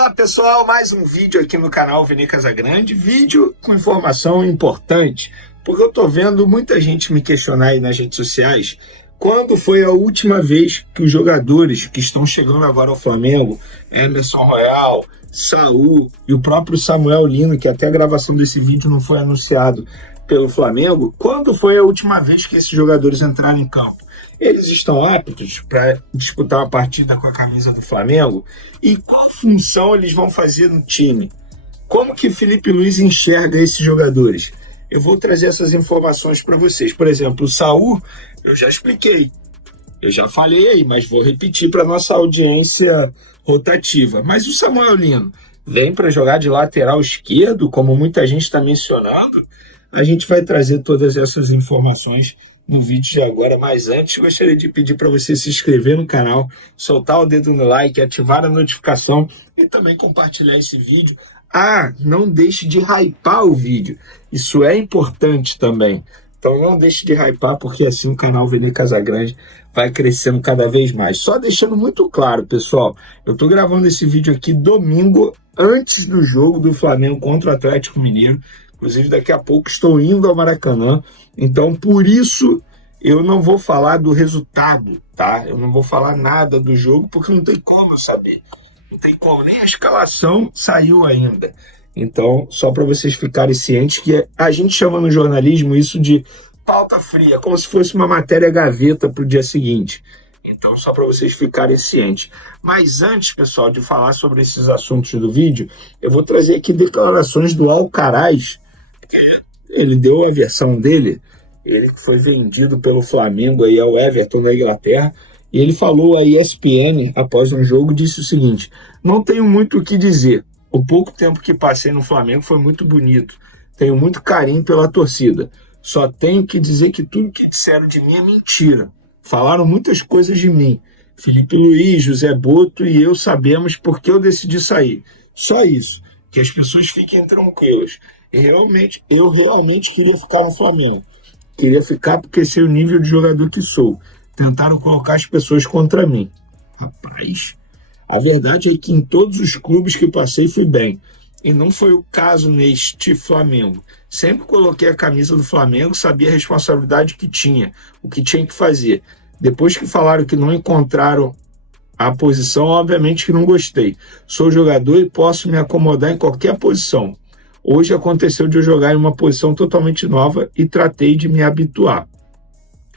Olá pessoal, mais um vídeo aqui no canal Vini Casagrande, vídeo com informação importante, porque eu tô vendo muita gente me questionar aí nas redes sociais quando foi a última vez que os jogadores que estão chegando agora ao Flamengo, Emerson Royal, Saul e o próprio Samuel Lino, que até a gravação desse vídeo não foi anunciado pelo Flamengo, quando foi a última vez que esses jogadores entraram em campo? Eles estão aptos para disputar uma partida com a camisa do Flamengo? E qual função eles vão fazer no time? Como que Felipe Luiz enxerga esses jogadores? Eu vou trazer essas informações para vocês. Por exemplo, o Saul, eu já expliquei, eu já falei aí, mas vou repetir para nossa audiência rotativa. Mas o Samuel Lino vem para jogar de lateral esquerdo, como muita gente está mencionando? A gente vai trazer todas essas informações no vídeo de agora, mas antes gostaria de pedir para você se inscrever no canal, soltar o dedo no like, ativar a notificação e também compartilhar esse vídeo. Não deixe de hypar o vídeo, isso é importante também. Então não deixe de hypar, porque assim o canal Vini Casagrande vai crescendo cada vez mais. Só deixando muito claro, pessoal, eu estou gravando esse vídeo aqui domingo, antes do jogo do Flamengo contra o Atlético Mineiro. Inclusive, daqui a pouco estou indo ao Maracanã. Então, por isso, eu não vou falar do resultado, tá? Eu não vou falar nada do jogo, porque não tem como eu saber. Não tem como, nem a escalação saiu ainda. Então, só para vocês ficarem cientes que a gente chama no jornalismo isso de pauta fria, como se fosse uma matéria gaveta para o dia seguinte. Então, só para vocês ficarem cientes. Mas antes, pessoal, de falar sobre esses assuntos do vídeo, eu vou trazer aqui declarações do Alcaraz. Ele deu a versão dele, ele que foi vendido pelo Flamengo aí ao Everton da Inglaterra, e ele falou à ESPN após um jogo, disse o seguinte: não tenho muito o que dizer, o pouco tempo que passei no Flamengo foi muito bonito, tenho muito carinho pela torcida, só tenho que dizer que tudo que disseram de mim é mentira, falaram muitas coisas de mim, Felipe Luiz, José Boto e eu sabemos porque eu decidi sair, só isso, que as pessoas fiquem tranquilas. Eu realmente queria ficar no Flamengo. Queria ficar porque esse é o nível de jogador que sou. Tentaram colocar as pessoas contra mim. Rapaz, a verdade é que em todos os clubes que passei fui bem. E não foi o caso neste Flamengo. Sempre coloquei a camisa do Flamengo, sabia a responsabilidade que tinha, o que tinha que fazer. Depois que falaram que não encontraram a posição, obviamente que não gostei. Sou jogador e posso me acomodar em qualquer posição. Hoje aconteceu de eu jogar em uma posição totalmente nova e tratei de me habituar.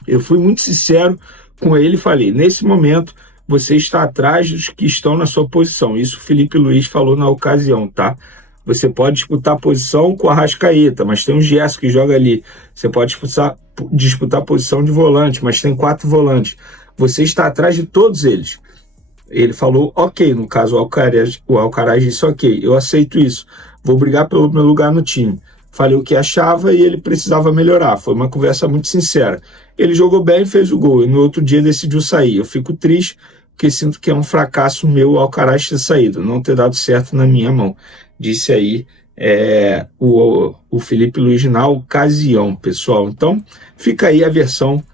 Eu fui muito sincero com ele e falei: nesse momento você está atrás dos que estão na sua posição. Isso o Felipe Luiz falou na ocasião, tá? Você pode disputar a posição com a Arrascaeta, mas tem um Gerson que joga ali. Você pode disputar a posição de volante, mas tem 4 volantes. Você está atrás de todos eles. Ele falou ok, no caso o Alcaraz disse ok, eu aceito isso, vou brigar pelo meu lugar no time. Falei o que achava e ele precisava melhorar, foi uma conversa muito sincera. Ele jogou bem e fez o gol, e no outro dia decidiu sair. Eu fico triste porque sinto que é um fracasso meu o Alcaraz ter saído, não ter dado certo na minha mão. Disse aí o Felipe Luiz na ocasião, pessoal. Então fica aí a versão,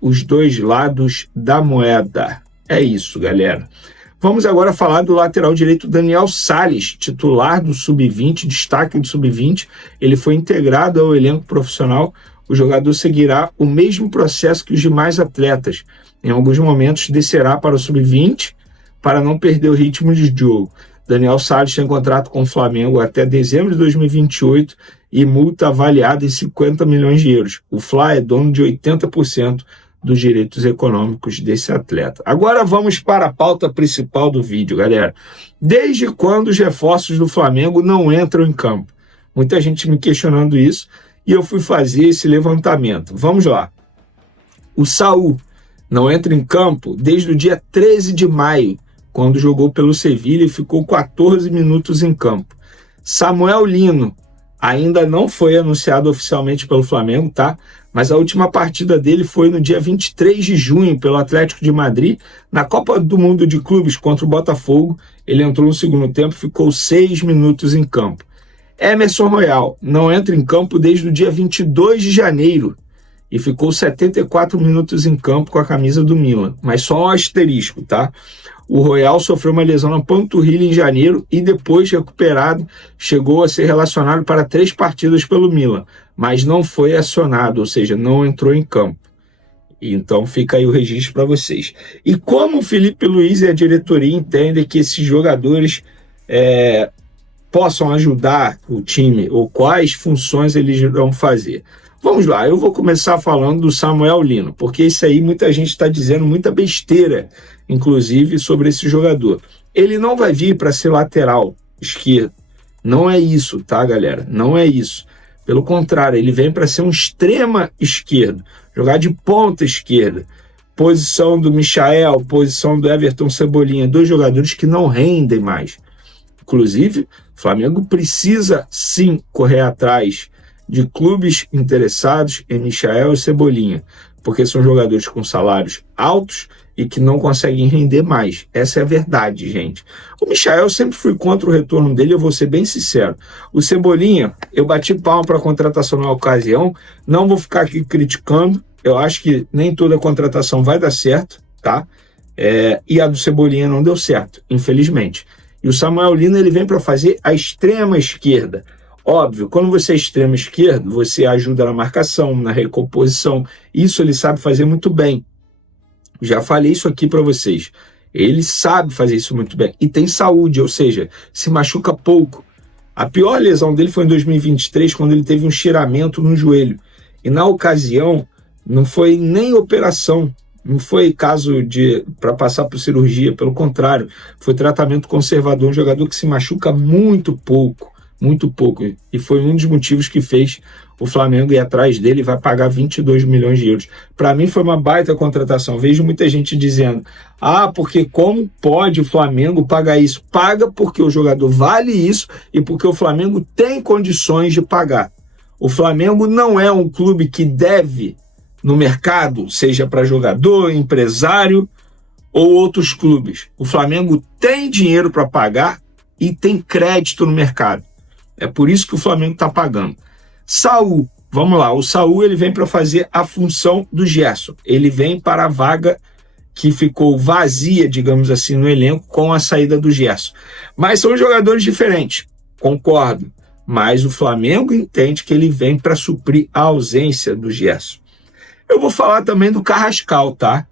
os dois lados da moeda. É isso, galera. Vamos agora falar do lateral direito Daniel Sales, titular do Sub-20, destaque do Sub-20. Ele foi integrado ao elenco profissional. O jogador seguirá o mesmo processo que os demais atletas. Em alguns momentos descerá para o Sub-20 para não perder o ritmo de jogo. Daniel Sales tem contrato com o Flamengo até dezembro de 2028 e multa avaliada em 50 milhões de euros. O Fla é dono de 80% dos direitos econômicos desse atleta. Agora vamos para a pauta principal do vídeo, galera. Desde quando os reforços do Flamengo não entram em campo? Muita gente me questionando isso e eu fui fazer esse levantamento. Vamos lá. O Saul não entra em campo desde o dia 13 de maio, quando jogou pelo Sevilha e ficou 14 minutos em campo. Samuel Lino ainda não foi anunciado oficialmente pelo Flamengo, tá? Mas a última partida dele foi no dia 23 de junho pelo Atlético de Madrid, na Copa do Mundo de Clubes contra o Botafogo. Ele entrou no segundo tempo e ficou 6 minutos em campo. Emerson Royal não entra em campo desde o dia 22 de janeiro e ficou 74 minutos em campo com a camisa do Milan, mas só um asterisco, tá? O Royal sofreu uma lesão na panturrilha em janeiro e depois recuperado, chegou a ser relacionado para 3 partidas pelo Milan, mas não foi acionado, ou seja, não entrou em campo. Então fica aí o registro para vocês. E como o Felipe Luiz e a diretoria entendem que esses jogadores possam ajudar o time, ou quais funções eles vão fazer? Vamos lá, eu vou começar falando do Samuel Lino, porque isso aí muita gente está dizendo muita besteira, inclusive, sobre esse jogador. Ele não vai vir para ser lateral esquerdo. Não é isso, tá, galera? Não é isso. Pelo contrário, ele vem para ser um extrema esquerdo, jogar de ponta esquerda. Posição do Michael, posição do Everton Cebolinha, 2 jogadores que não rendem mais. Inclusive, o Flamengo precisa sim correr atrás de clubes interessados em Michael e Cebolinha, porque são jogadores com salários altos e que não conseguem render mais. Essa é a verdade, gente. O Michael, sempre fui contra o retorno dele, eu vou ser bem sincero. O Cebolinha, eu bati palma para a contratação na ocasião, não vou ficar aqui criticando, eu acho que nem toda contratação vai dar certo, tá? E a do Cebolinha não deu certo, infelizmente. E o Samuel Lino, ele vem para fazer a extrema esquerda. Óbvio, quando você é extremo esquerdo, você ajuda na marcação, na recomposição. Isso ele sabe fazer muito bem. Já falei isso aqui para vocês. Ele sabe fazer isso muito bem. E tem saúde, ou seja, se machuca pouco. A pior lesão dele foi em 2023, quando ele teve um estiramento no joelho. E na ocasião, não foi nem operação. Não foi caso para passar por cirurgia. Pelo contrário, foi tratamento conservador. Um jogador que se machuca muito pouco. Muito pouco, e foi um dos motivos que fez o Flamengo ir atrás dele e vai pagar 22 milhões de euros. Para mim foi uma baita contratação. Vejo muita gente dizendo, porque como pode o Flamengo pagar isso? Paga porque o jogador vale isso e porque o Flamengo tem condições de pagar. O Flamengo não é um clube que deve no mercado, seja para jogador, empresário ou outros clubes. O Flamengo tem dinheiro para pagar e tem crédito no mercado. É por isso que o Flamengo está pagando. Saul, vamos lá. O Saul, ele vem para fazer a função do Gerson. Ele vem para a vaga que ficou vazia, digamos assim, no elenco com a saída do Gerson. Mas são jogadores diferentes, concordo. Mas o Flamengo entende que ele vem para suprir a ausência do Gerson. Eu vou falar também do Carrascal, tá?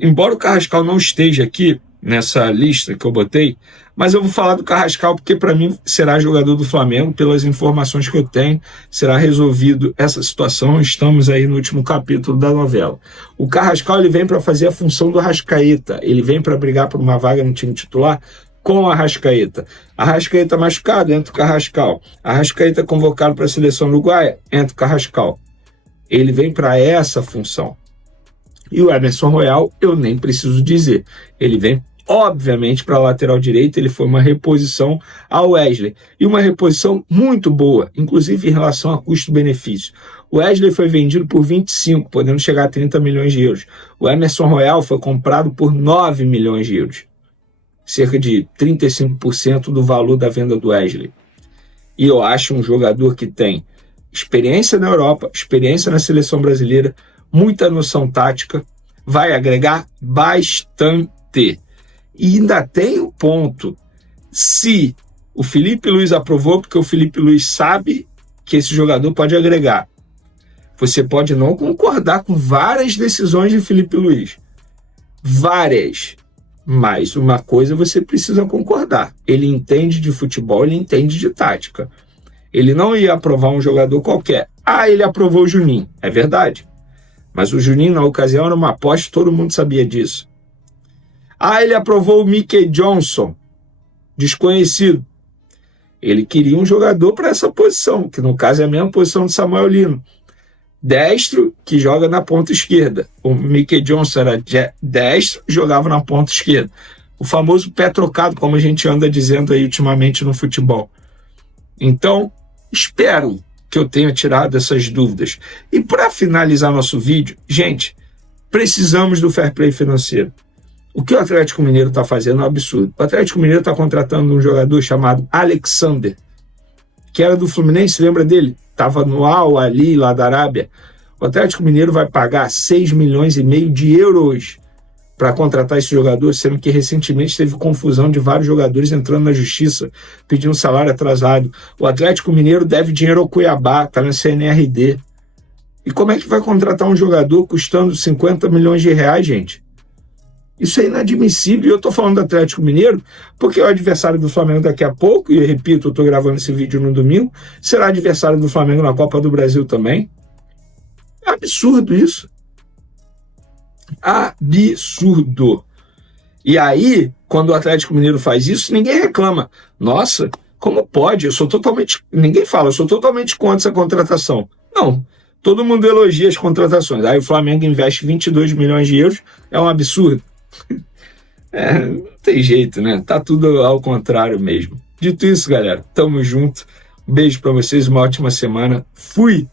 Embora o Carrascal não esteja aqui nessa lista que eu botei, mas eu vou falar do Carrascal porque para mim será jogador do Flamengo, pelas informações que eu tenho, será resolvido essa situação, estamos aí no último capítulo da novela. O Carrascal, ele vem para fazer a função do Arrascaeta, ele vem para brigar por uma vaga no time titular com a Arrascaeta. Arrascaeta machucado, entra o Carrascal. Arrascaeta convocado para a seleção uruguaia, entra o Carrascal. Ele vem para essa função. E o Emerson Royal, eu nem preciso dizer, ele vem obviamente para a lateral direita, ele foi uma reposição ao Wesley, e uma reposição muito boa, inclusive em relação a custo-benefício. O Wesley foi vendido por 25, podendo chegar a 30 milhões de euros. O Emerson Royal foi comprado por 9 milhões de euros, cerca de 35% do valor da venda do Wesley. E eu acho um jogador que tem experiência na Europa, experiência na seleção brasileira, muita noção tática, vai agregar bastante. E ainda tem um ponto, se o Felipe Luiz aprovou, porque o Felipe Luiz sabe que esse jogador pode agregar. Você pode não concordar com várias decisões de Felipe Luiz, várias, mas uma coisa você precisa concordar, ele entende de futebol, ele entende de tática. Ele não ia aprovar um jogador qualquer. Ele aprovou o Juninho, é verdade. Mas o Juninho, na ocasião, era uma aposta, todo mundo sabia disso. Ele aprovou o Mickey Johnson, desconhecido. Ele queria um jogador para essa posição, que no caso é a mesma posição do Samuel Lino. Destro, que joga na ponta esquerda. O Mickey Johnson era destro, jogava na ponta esquerda. O famoso pé trocado, como a gente anda dizendo aí ultimamente no futebol. Então, espero que eu tenha tirado essas dúvidas. E para finalizar nosso vídeo, gente, precisamos do fair play financeiro. O que o Atlético Mineiro está fazendo é um absurdo. O Atlético Mineiro está contratando um jogador chamado Alexander, que era do Fluminense, lembra dele? Estava no Al-Ahly, lá da Arábia. O Atlético Mineiro vai pagar 6,5 milhões de euros para contratar esse jogador, sendo que recentemente teve confusão de vários jogadores entrando na justiça, pedindo salário atrasado. O Atlético Mineiro deve dinheiro ao Cuiabá, está na CNRD. E como é que vai contratar um jogador custando 50 milhões de reais, gente? Isso é inadmissível. E eu estou falando do Atlético Mineiro porque é o adversário do Flamengo daqui a pouco, e eu repito, eu estou gravando esse vídeo no domingo, será adversário do Flamengo na Copa do Brasil também. É absurdo isso. Absurdo. E aí, quando o Atlético Mineiro faz isso, ninguém reclama. Nossa, como pode? Ninguém fala, eu sou totalmente contra essa contratação. Não. Todo mundo elogia as contratações. Aí o Flamengo investe 22 milhões de euros, é um absurdo. Não tem jeito, né? Tá tudo ao contrário mesmo. Dito isso, galera, tamo junto. Beijo pra vocês, uma ótima semana. Fui!